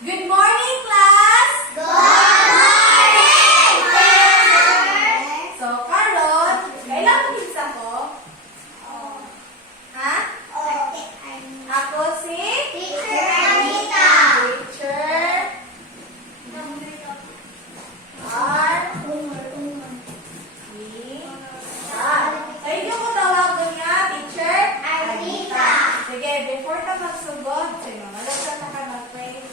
Good morning, class! Good morning, teacher! So, karon, kailan mo pinsa ko? Ha? Ako si Teacher Anita! Teacher R. Sa inyo ko tawagan nga, Teacher Anita. Sige, before ka magsugod, sige, malagsan na ka mag-pray.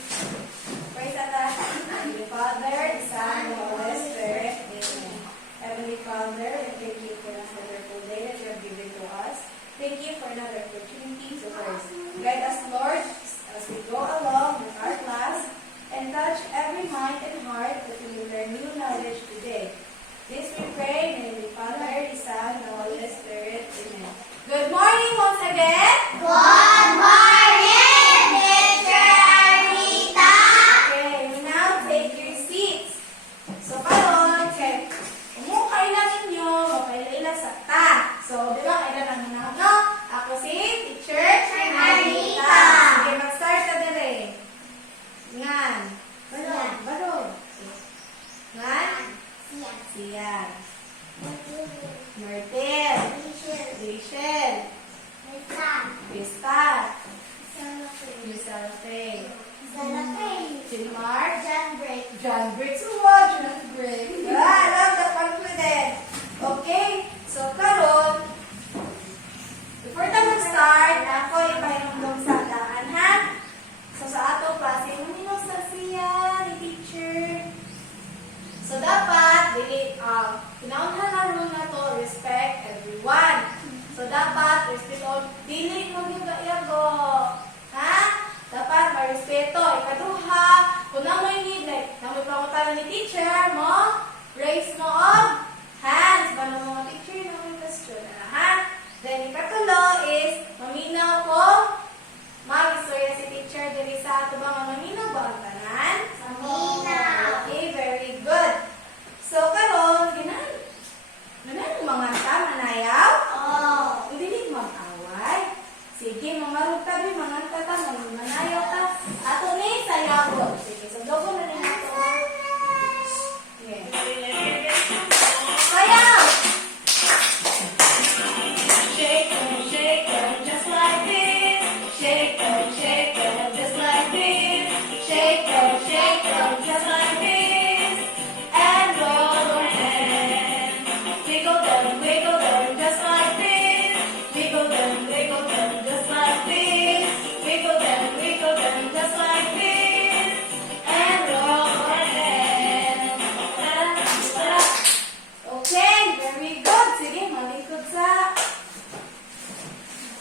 Pray sa taas. Heavenly Father, the Son, the Holy Spirit. Amen. Heavenly Father, I thank you for this wonderful day that you have given to us. Thank you for another opportunity to learn. Guide us, Lord, as we go along with our class and touch every mind and heart that we will learn new knowledge today. This we pray in the name of the Father, the Son, and the Holy Spirit. Amen. Good morning once again. Good morning, Teacher Anita! Okay, now take your seats. So, karon, check. Umukay lang ninyo, mapailaila sa ta. So, di ba, kailan ang no? Ako si Teacher Anita. Sige, mag-start na dire. Ngan. Siyan. Barog. Ngan. Siyan. Martel. Rachel. Krista. Rizalfe. Silmar. John Briggs. Wow, John Briggs. I love the confidence. Okay, so karon, before tayo mag-start, ako ipahinumdum sa daan, ha? So sa ato klase, huminos na siya ni teacher. So dapat, kinaunhan na rule na to, respect everyone. So dapat, respeto, dili mo yung gaiyago. Ha? Dapat, ma-respeto. Ikaduha, kung na mo need, like, na may pangutala ni teacher mo, raise mo on hands. Bano mga teacher na may question. Ha? Then, ikatulo is, maminaw ko, mag-istorya si teacher diri sa ato ba maminaw ba ang tanan? Okay, very good. So, karon, ganan mga manayaw? Hindi din mag-away. Sige, mamarog tabi, mga tata, manayaw ta. Ato ni, sayaw ko. Sige, so dogo na rin ato. Yeah. Sayaw! Shake them, just like this. Shake them, just like this. Shake them, just like this. And roll your hands. Wiggle them, just like this. Wiggle them, just like this. Wiggle them, just like this. And roll your hands. Okay, very good. Sige, malikod sa...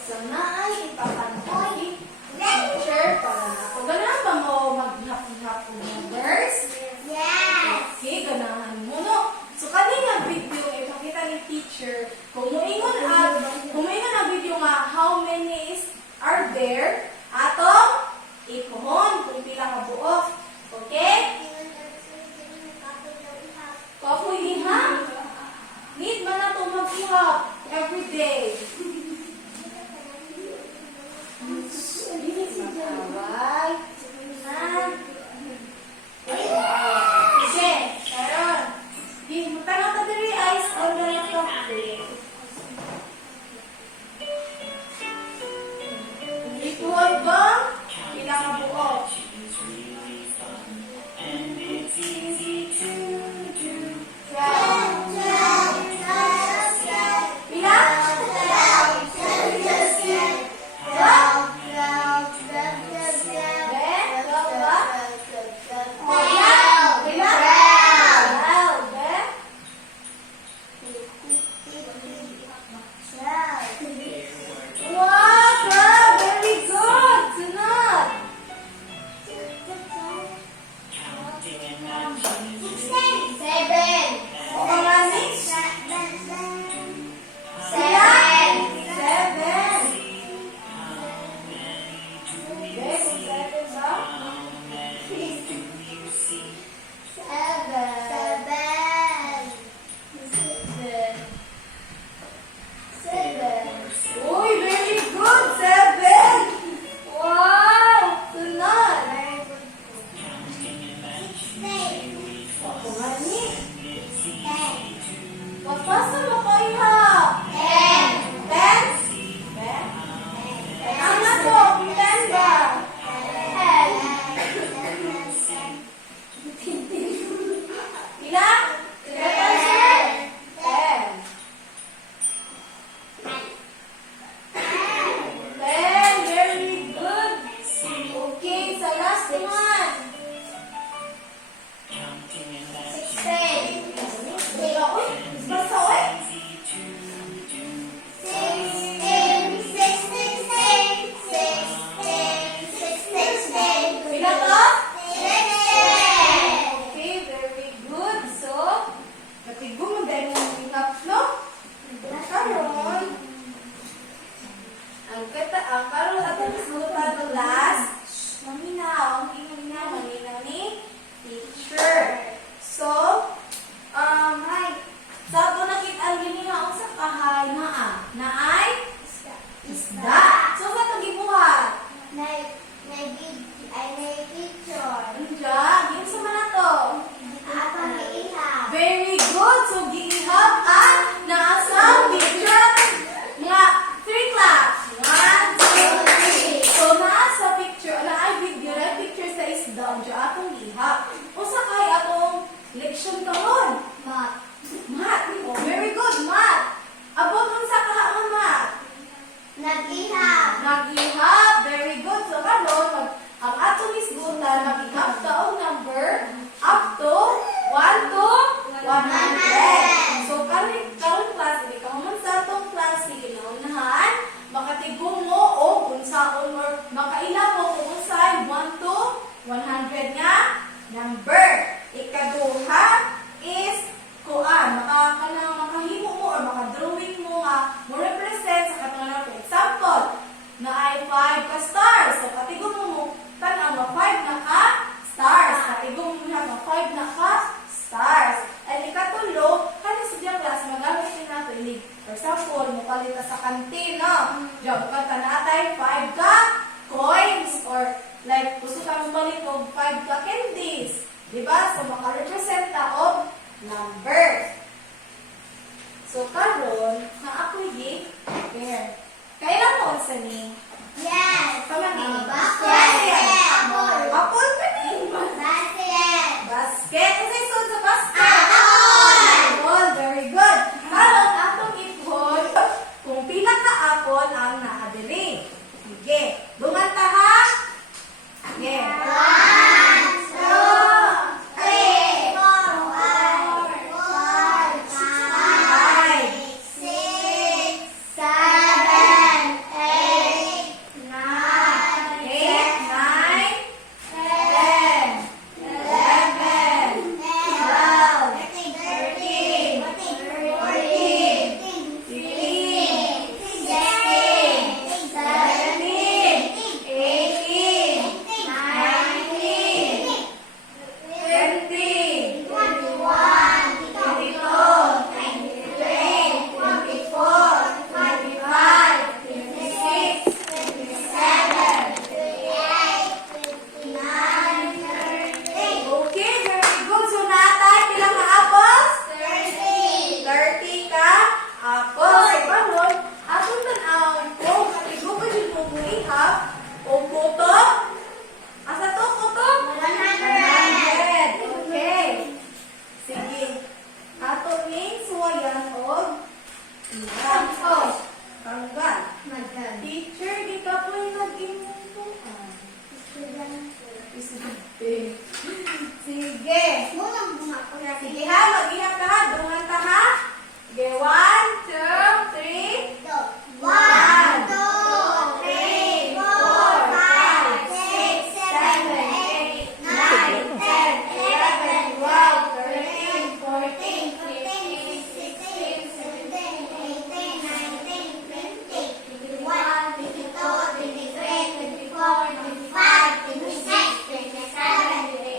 So, naay ipapantoy. Teacher, para na. Kung gano'n ba mo maghapon-hapon ng verse? Ay may picture. Diyan, yung sa mana to. Ako iihap. Very good. So, giihap at nasa picture nga 3 claps. 1, 2, 3. So, nasa picture, na ay video na picture sa isda. Diyan atong giihap. Usa kay atong leksyon karon. Mat. Math. Oh, very good, math. Abot unsa ka nga math? Nag-ihap. Nag-ihap. Very good. So, karon ang atong isgutan, mag-ihap ka og number up to 1 to 100. So, karon class, hindi ka man sa atong class, kinaunahan, makatigong mo o unsaon or makailan mo kung unsay 1 to 100 nga number. Ikaduha is kuan, makahimo mo or makadrawing mo nga mo represent sa katong for example, na ay 5 ka stars. So, katigong mo tanaw nga 5 na ka stars. Katigong mo na 5 na ka stars. At ikatulo, kani sa diyang class, magamit din nato ilig. For example, mukalit ka sa kantin, no? Diyan, bukang tanatay, 5 ka coins or like, gusto ka mukalit og 5 ka candies. Diba? So, makarepresent ta og number. So, karon na ako here. Kailan mo sa ni? Yes. Pamangin. Basket. Apple. Apple ka ni. Basket. Basket. Kasi so sa basket. Apple. Apple. Very good. Karon atong ipon kung pila ka apple ang naadiri. Sige. Dungan ta ha? Sige. 1, 2, 3, 4, 5, 6, 7, 8, 9, 8, 9, 10, 11, Okay, very good. So, natay pila ka apples? 30 ka apples. So, karon, atong tan-awon ko, katigo ka dyan mo ihap o puto. Asa to, puto? 100. Okay. Sige. Ato ning suwayan og ihap. Oh, tanggal. Teacher, di ka po yung nag-imuntuan. Sige. Sige ha, mag-ihap ka ha. Dungan ka ha. Sige, 1, 2, 3. 1, 2, 3, 4, 5, 6, 7, 8, 9, 10, 11, 12, 13, 14, 15, 16, 17, 18, 19, 20, 21, 22, 23, 24, 25, 26, 27, 28,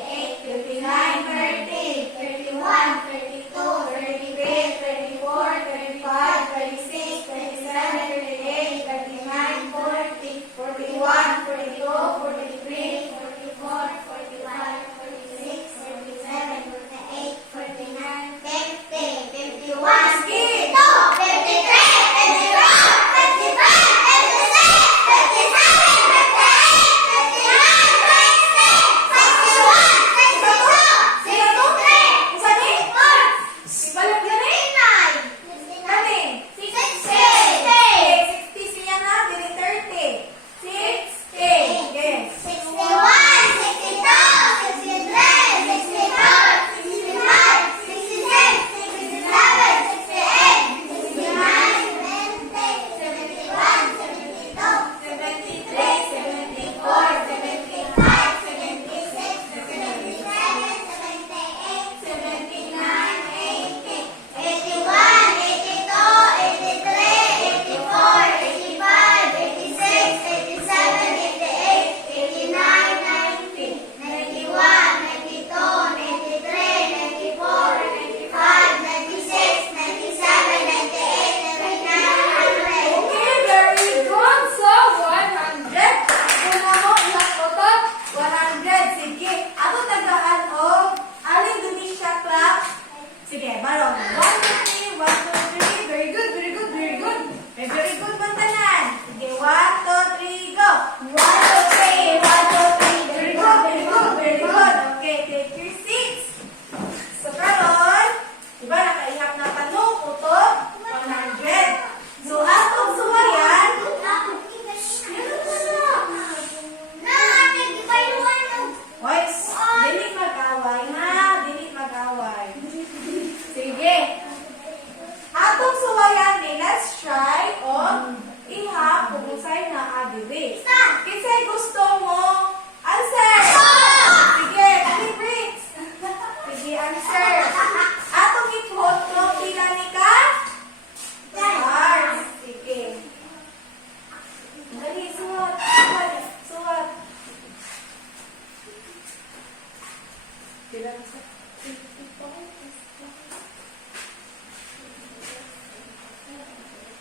Pila na sa 54.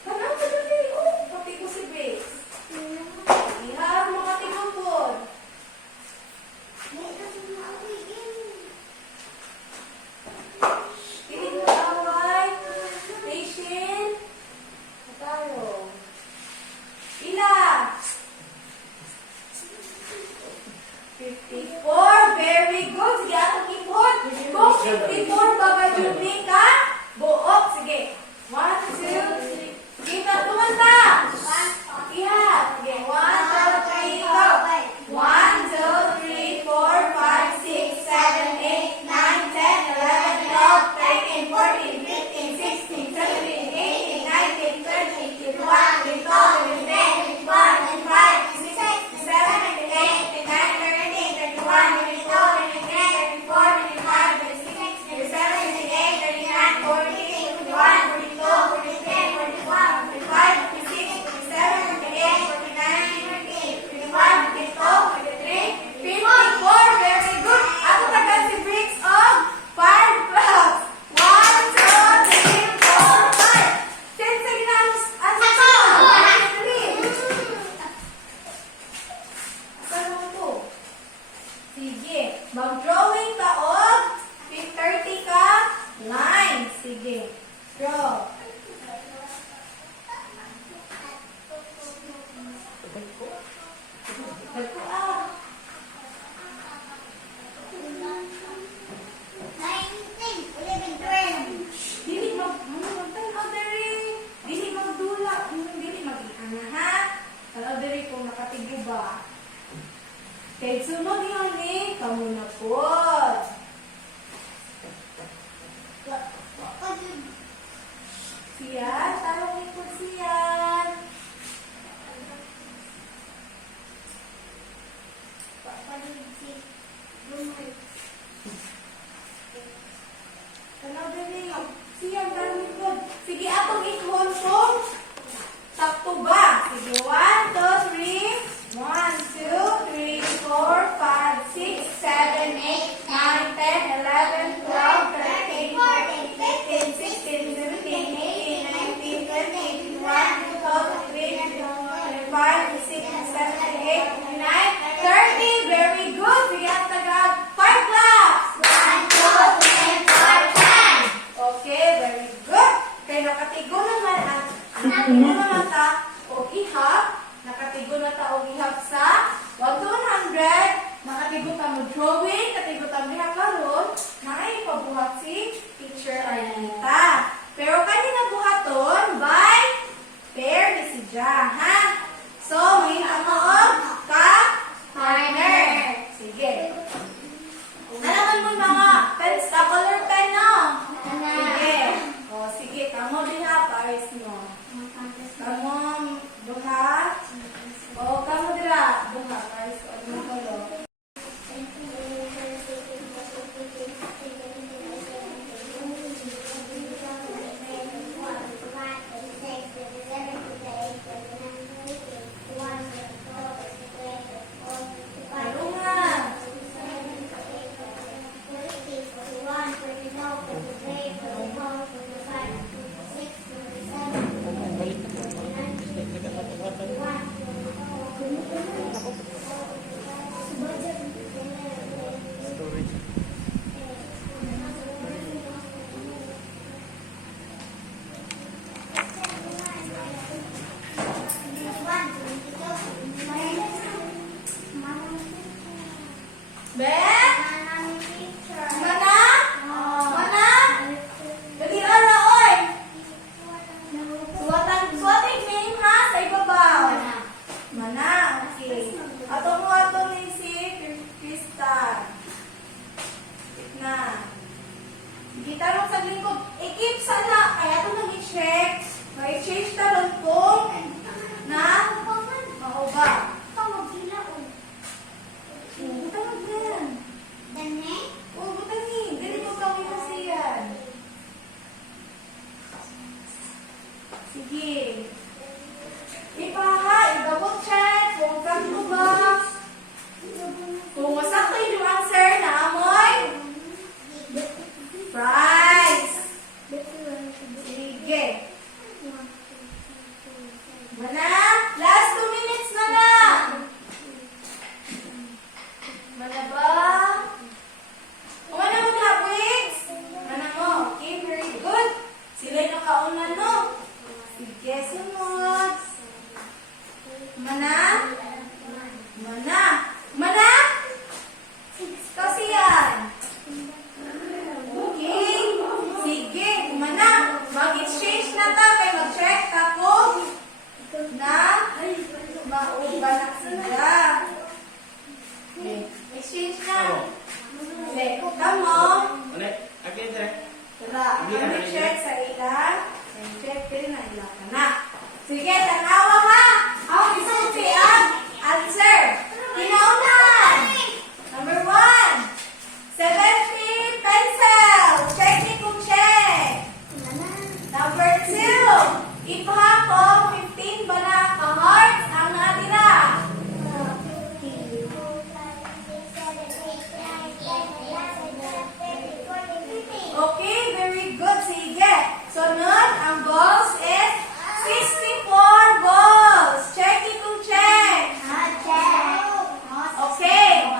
Tanang sa dali. Oh, pati ko si Bix. Ihar mga tinapon. Hindi mo away. Patient. Tayo. Ila. 54. Very good. Sige, atong import. Kung 54, Baba Julie ka. Buok. Sige. 1, 2, 3. Kita, tumanta. Iha. Sige. 1, 2, 3, go. 1, 2, 3, 4, 5, 6, 7, 8, 9, 10, 11, 12, 13, 14, 15, 16, 17, 18, 19, 20, 21, 22, 23, 24, 25, 26, 27, 28, 29, 30, 31, 32, 33, 34, 35, 36, 37, 38, 39, 40, 41, 42, 43, 44, 45, 46, 47, 48, 49, 50, 51, 52, 53, 54. Very good. Ako tagal si Bricks of 5 clubs. 1, 2, 3, 4, 5. Sige na ang Saan mo ito? Sige. Mag-drawing ka of 30 ka lines. Sige. Draw. Dagko ah. Dili magtanaw diri. Dili magdula. Dili mag-ihana ha. Tanaw diri kung nakatigo ba. Kay sunod yun eh. Kamu na po. Siyan. Tarong ni po siyan. Tanaw diri. Siyan. Tarong ni po. Sige, atong ikon kung sakto ba? Sige, 1, 2, 3. 1, 2, 3, 4, 5, 6, 7, 8, 9, 10, 11, 12, 13, 14, 15, 16, 17, 18, 19, 20, 21, 22, 23, 24, 25, 26, 27, 28, 29, 30. Very good. Sige, ang tagad. 5 claps. 1, 2, 3, 4, 5. Okay, very good. Kaya nakatigo naman ang nakatigo naman ta o ihap. Nakatigo na ta o ihap sa 1 to 100. Nakatigo ta mo drawing. Nakatigo ta mo ihap karon. Naipabuhat si Teacher Arlita. Pero kanina buhaton by pair ni si Ja, ha? So, may amaog ka partner. Sige. Nalaman mo mga pens ka, color pen, no? Sige. O, sige. Kamo din ha, Paris, no? Kamo, buhat. O, kamo dira. Buhat, Paris, o, mo color. Tarungan. Ben? Mana? Mana? Dali ala, oy. Suwating name ha sa ibabaw. Mana? Okay. Ato mo ato ni si Kristan. Na. Sige, tarong sa lingkod. I-keep sana. Kaya ito nang i-check. Ma-change talon kung na mauba. Tawag yan. mo. Dili, kamo. Ulit. Akin sir. Tara, kami check sa ilan. And check din na ilan ka na. Sige, tanawa ha. Ako isulti ang answer. Pinaunan. Number 1. 70 pencil. Check ni kung check. Number 2. Ipahakong 15 ba na ka-hearts ang natira? Okay, very good. Sige. Sunod, ang balls is 64 balls. Check it kung check. Okay.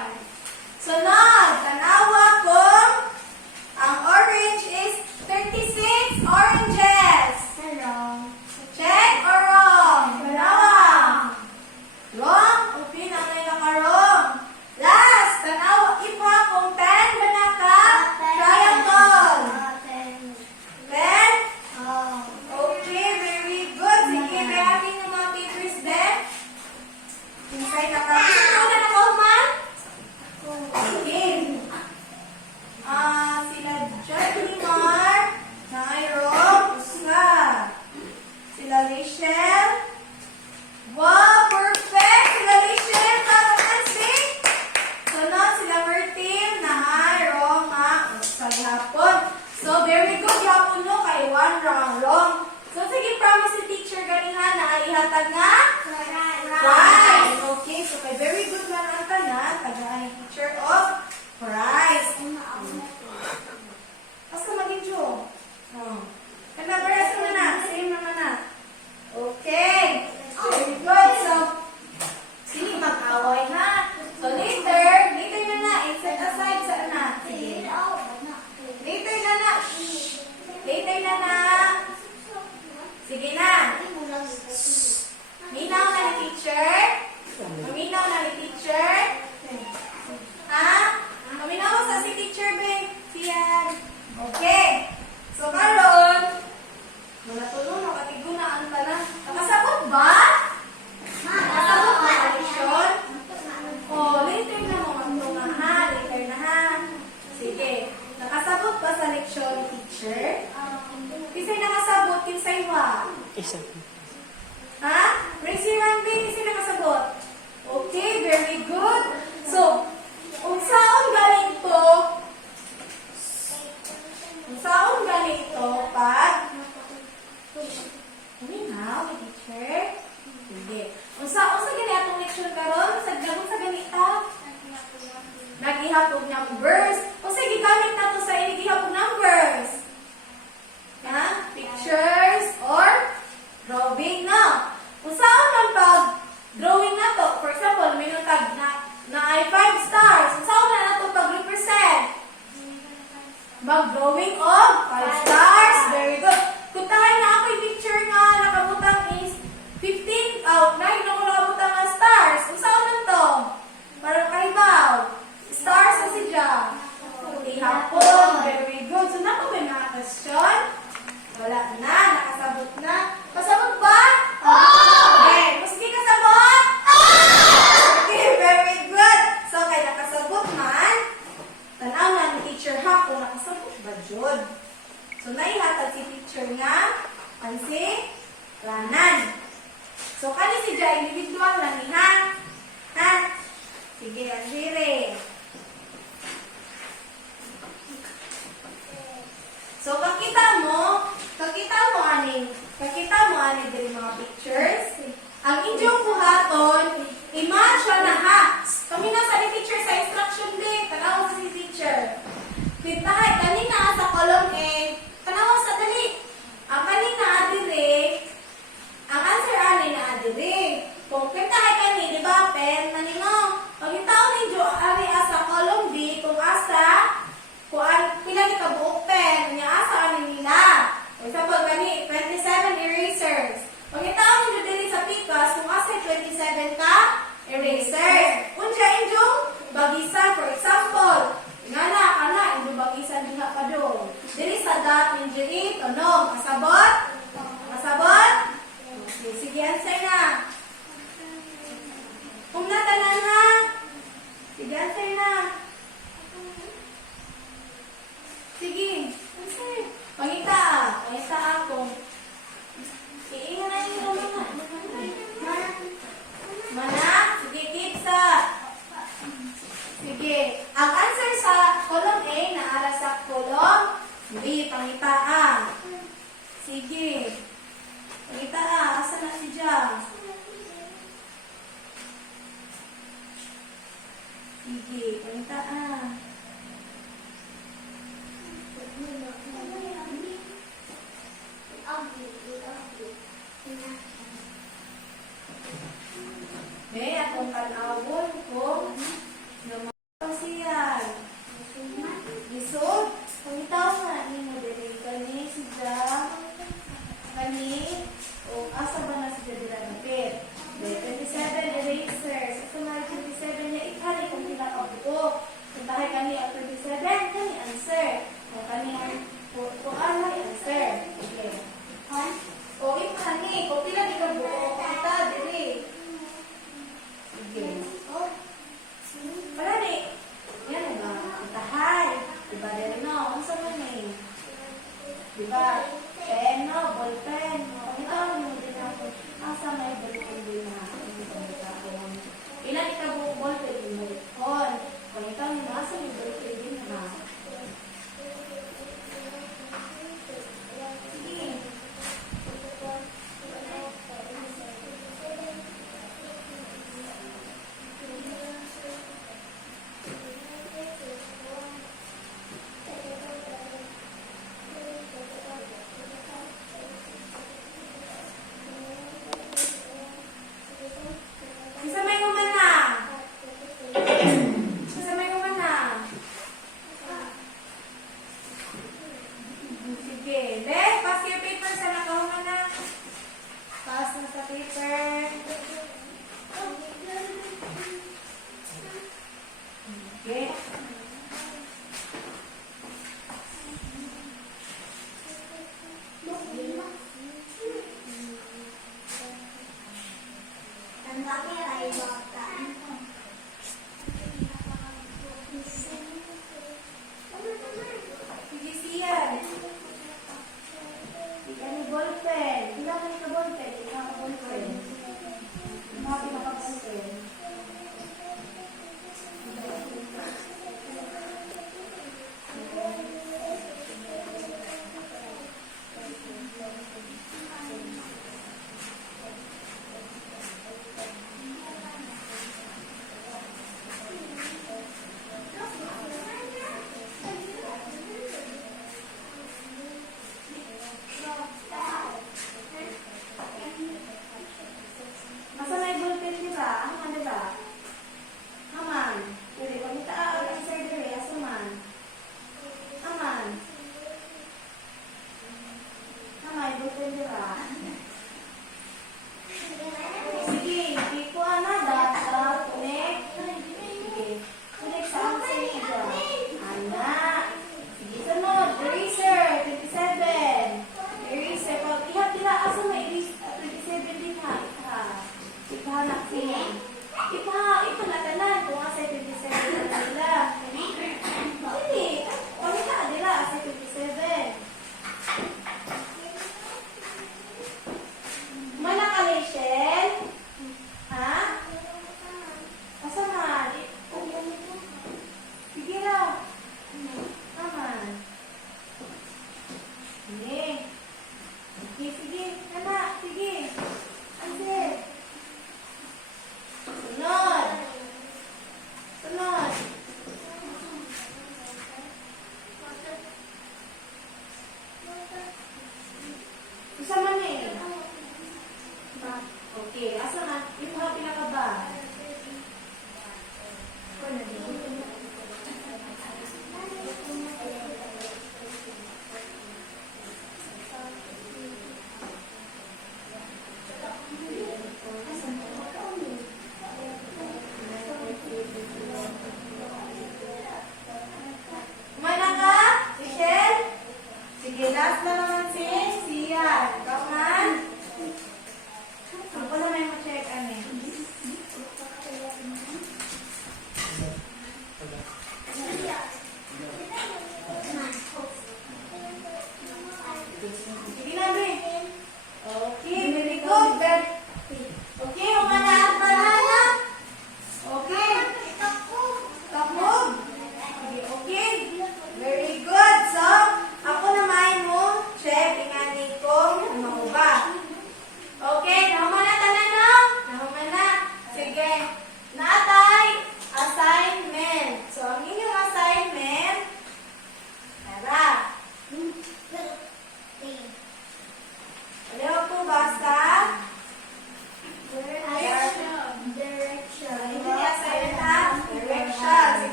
Sunod, tanawa kung ang orange is 36 oranges. Check or wrong? Tanawa. Wrong? Okay, nanay naka-wrong. Last, tanawa, ipa kung 10 ba na ka? Triangle. 10? Okay, very good. Sige, rehatin yung mga papers din. Inside na ka. Sino na nakahuman? Okay. Sila Jacqueline Mar, Nairo, Usa. Sila Rachel. Wow, perfect! Sila Rachel, kakakansi. Sunod, sila Martin, Nahay, Roma, Usa, Hapon. So, very good. Hapon no, kay one wrong. So, sige, promise si teacher ganihan na ihatag nga? Prize. Okay, so kay very good lang ang tanan, tagahan ni teacher of prize. Basta maging Joe. Kanabaras mo na. Same naman na. Okay. Very good. So, sige, mag-away ha. So, later na na. I-set aside sa na. Sige. Later na na. Later na na. Sige na. Minaw na ni teacher. Minaw na ni teacher. Ha? Minaw mo sa si teacher, babe. Siyan. Okay. So, karon, manatulong na katigunaan ka na. Nakasabot ba? Nakasabot ba ang leksyon? Oh, later na mo magtunga ha. Later na ha. Sige. Nakasabot ba sa leksyon, teacher? Kisay nakasabot, kinsay wa? Isa. Ha? Raise your hand, babe. Kisay nakasabot? Okay, very good. So, kung saan galing to, pag uminaw, teacher? Hindi. Kung saan gani atong leksyon karon, sa ganita? Nagihapog numbers. O sige, gamit na to sa inigihapog numbers. Ha? Pictures or drawing na. Kung saan man pag drawing na to, for example, may nutag na ay 5 stars. Kung saan na to pag-represent? Mag-drawing of 5 stars. Very good. Kung tayo na ako yung picture nga nakabutang is 15 out. 9 na ko nakabutang nga stars. Kung saan man to? Parang kaibaw. Stars na si Jam. Ihapon. Very good. So, naku may mga question? Wala na. Nakasabot na. Kasabot ba? Okay. Maski kasabot? Okay. Very good. So, kay nakasabot man, tanaw na ni teacher ha kung nakasabot ba jud. So, naihatag si teacher nga pansi lanan. So, kani si Jai individual na ni ha? Ha? Sige, Anjire. So, kakita mo ani diri mga pictures. Ang inyong buhaton, i-match na ha. Kami na sa ni teacher sa instruction day, tanaw sa si teacher. Pitahay, kanina sa column A, tanaw sa dali. Ang kanina adire, ang answer ani na adire. Kung pitahay kani, di ba, pen, nanino? Pag itaw ni Jo, ari as Sige. Ang answer sa column A naara sa column B. Pangitaan. Sige. Pangitaan. Asa na si Jam? Sige. Pangitaan. May atong kanawon kung naman siya. Lisod. Pangitaw nga ni mo dili kani si Jam. Kani o asa ba na si Jadila napit? 27 erasers. Asa na 27 niya ikali kung pila ka buo. Kung tayo kani ang 27, kani answer. Kung kani ang kung ano answer. Okay. O ikani, kung pila di ka buo, kita dili. Sige. Wala ni. Yan nga. Itahay. Diba din no? Ang sa man eh. Diba? Pen no? Ballpen. Ito mo din ako. Asa may ballpen din na. Ilan ikaw buong ballpen din mo? Hon. Kung ito mo asa may ballpen din na. Sige. Isa may umana. Isa may umana. Sige. Le, pass your paper sa nakahumana. Pass na sa paper. Okay.